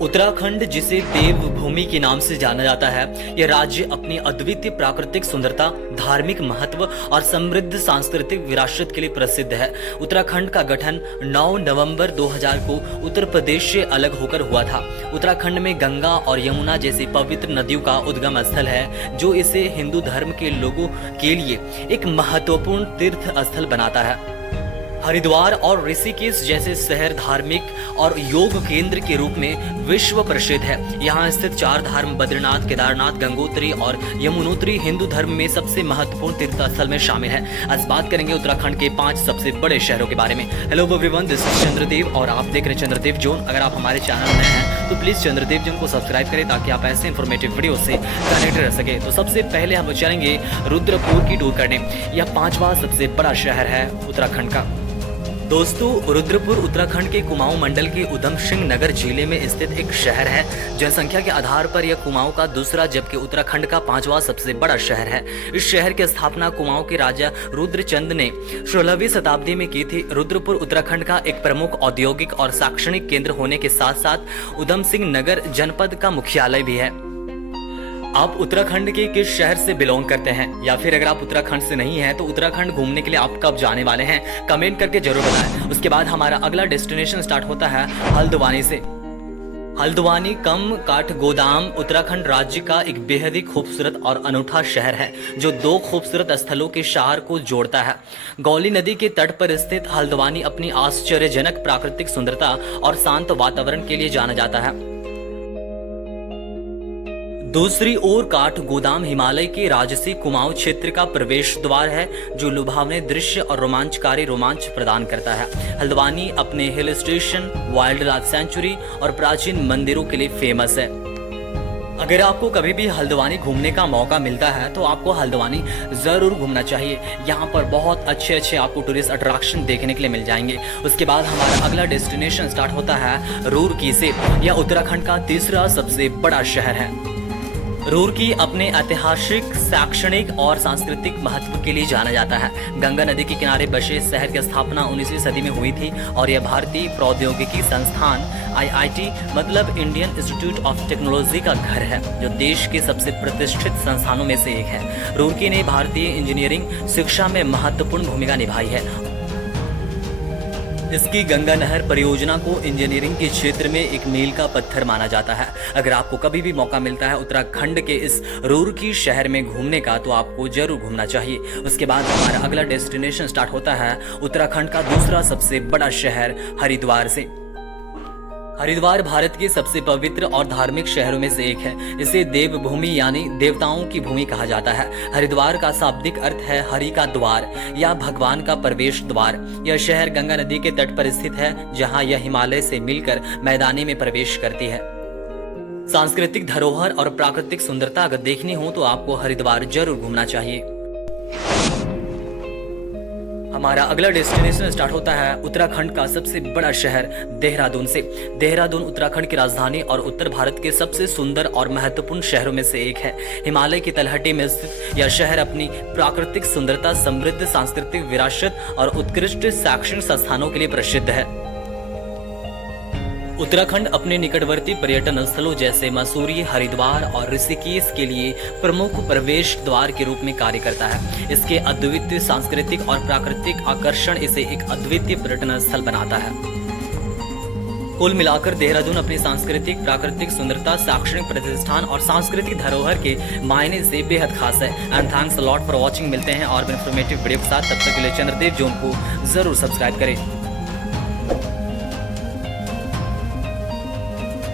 उत्तराखंड, जिसे देवभूमि के नाम से जाना जाता है, यह राज्य अपनी अद्वितीय प्राकृतिक सुंदरता, धार्मिक महत्व और समृद्ध सांस्कृतिक विरासत के लिए प्रसिद्ध है। उत्तराखंड का गठन 9 नवंबर 2000 को उत्तर प्रदेश से अलग होकर हुआ था। उत्तराखंड में गंगा और यमुना जैसी पवित्र नदियों का उद्गम स्थल है, जो इसे हिंदू धर्म के लोगों के लिए एक महत्वपूर्ण तीर्थ स्थल बनाता है। हरिद्वार और ऋषिकेश जैसे शहर धार्मिक और योग केंद्र के रूप में विश्व प्रसिद्ध है। यहाँ स्थित 4 धाम बद्रीनाथ, केदारनाथ, गंगोत्री और यमुनोत्री हिंदू धर्म में सबसे महत्वपूर्ण तीर्थ स्थल में शामिल है। आज बात करेंगे उत्तराखंड के 5 सबसे बड़े शहरों के बारे में। Hello everyone, this is Chandradev और आप देख रहे हैं चंद्रदेव जोन। अगर आप हमारे चैनल में हैं तो प्लीज चंद्रदेव जोन को सब्सक्राइब करें, ताकि आप ऐसे इन्फॉर्मेटिव वीडियो से कनेक्ट रह सके। तो सबसे पहले हम चलेंगे रुद्रपुर की टूर करने। यह 5वां सबसे बड़ा शहर है उत्तराखंड का। दोस्तों, रुद्रपुर उत्तराखंड के कुमाऊं मंडल के उधम सिंह नगर जिले में स्थित एक शहर है। जनसंख्या के आधार पर यह कुमाऊं का दूसरा जबकि उत्तराखंड का 5वां सबसे बड़ा शहर है। इस शहर की स्थापना कुमाऊं के राजा रुद्रचंद ने 16वीं शताब्दी में की थी। रुद्रपुर उत्तराखंड का एक प्रमुख औद्योगिक और शैक्षणिक केंद्र होने के साथ साथ उधम सिंह नगर जनपद का मुख्यालय भी है। आप उत्तराखंड के किस शहर से बिलोंग करते हैं, या फिर अगर आप उत्तराखंड से नहीं हैं तो उत्तराखंड घूमने के लिए आप कब जाने वाले हैं, कमेंट करके जरूर बताएं। उसके बाद हमारा अगला डेस्टिनेशन स्टार्ट होता है हल्द्वानी से। हल्द्वानी कम काठगोदाम उत्तराखंड राज्य का एक बेहद ही खूबसूरत और अनूठा शहर है, जो 2 खूबसूरत स्थलों के शहर को जोड़ता है। गौली नदी के तट पर स्थित हल्द्वानी अपनी आश्चर्यजनक प्राकृतिक सुंदरता और शांत वातावरण के लिए जाना जाता है। दूसरी ओर काठगोदाम हिमालय के राजसी कुमाऊं क्षेत्र का प्रवेश द्वार है, जो लुभावने दृश्य और रोमांचकारी रोमांच प्रदान करता है। हल्द्वानी अपने hill station, wild life sanctuary और प्राचीन मंदिरों के लिए फेमस है। अगर आपको कभी भी हल्द्वानी घूमने का मौका मिलता है तो आपको हल्द्वानी जरूर घूमना चाहिए। यहाँ पर बहुत अच्छे आपको टूरिस्ट अट्रैक्शन देखने के लिए मिल जाएंगे। उसके बाद हमारा अगला डेस्टिनेशन स्टार्ट होता है रूरकी से। यह उत्तराखंड का तीसरा सबसे बड़ा शहर है। रूरकी अपने ऐतिहासिक, शैक्षणिक और सांस्कृतिक महत्व के लिए जाना जाता है। गंगा नदी के किनारे बसे इस शहर की स्थापना 19वीं सदी में हुई थी और यह भारतीय प्रौद्योगिकी संस्थान IIT मतलब इंडियन इंस्टीट्यूट ऑफ टेक्नोलॉजी का घर है, जो देश के सबसे प्रतिष्ठित संस्थानों में से एक है। रूरकी ने भारतीय इंजीनियरिंग शिक्षा में महत्वपूर्ण भूमिका निभाई है। इसकी गंगा नहर परियोजना को इंजीनियरिंग के क्षेत्र में एक मील का पत्थर माना जाता है। अगर आपको कभी भी मौका मिलता है उत्तराखंड के इस रूरकी शहर में घूमने का, तो आपको जरूर घूमना चाहिए। उसके बाद हमारा अगला डेस्टिनेशन स्टार्ट होता है उत्तराखंड का दूसरा सबसे बड़ा शहर हरिद्वार से। हरिद्वार भारत के सबसे पवित्र और धार्मिक शहरों में से एक है। इसे देवभूमि यानी देवताओं की भूमि कहा जाता है। हरिद्वार का शाब्दिक अर्थ है हरि का द्वार या भगवान का प्रवेश द्वार। यह शहर गंगा नदी के तट पर स्थित है, जहां यह हिमालय से मिलकर मैदानी में प्रवेश करती है। सांस्कृतिक धरोहर और प्राकृतिक सुंदरता अगर देखनी हो तो आपको हरिद्वार जरूर घूमना चाहिए। हमारा अगला डेस्टिनेशन स्टार्ट होता है उत्तराखंड का सबसे बड़ा शहर देहरादून से। देहरादून उत्तराखंड की राजधानी और उत्तर भारत के सबसे सुंदर और महत्वपूर्ण शहरों में से एक है। हिमालय की तलहटी में स्थित यह शहर अपनी प्राकृतिक सुंदरता, समृद्ध सांस्कृतिक विरासत और उत्कृष्ट शैक्षणिक संस्थानों के लिए प्रसिद्ध है। उत्तराखंड अपने निकटवर्ती पर्यटन स्थलों जैसे मसूरी, हरिद्वार और ऋषिकेश के लिए प्रमुख प्रवेश द्वार के रूप में कार्य करता है। इसके अद्वितीय सांस्कृतिक और प्राकृतिक आकर्षण इसे एक अद्वितीय पर्यटन स्थल बनाता है। कुल मिलाकर देहरादून अपनी सांस्कृतिक, प्राकृतिक सुंदरता, शैक्षणिक प्रतिष्ठान और सांस्कृतिक धरोहर के मायने से बेहद खास है। And thanks a lot for watching. मिलते हैं और इन्फॉर्मेटिव वीडियो के साथ, तब तक के लिए चंद्रदेव जोन को जरूर सब्सक्राइब करें।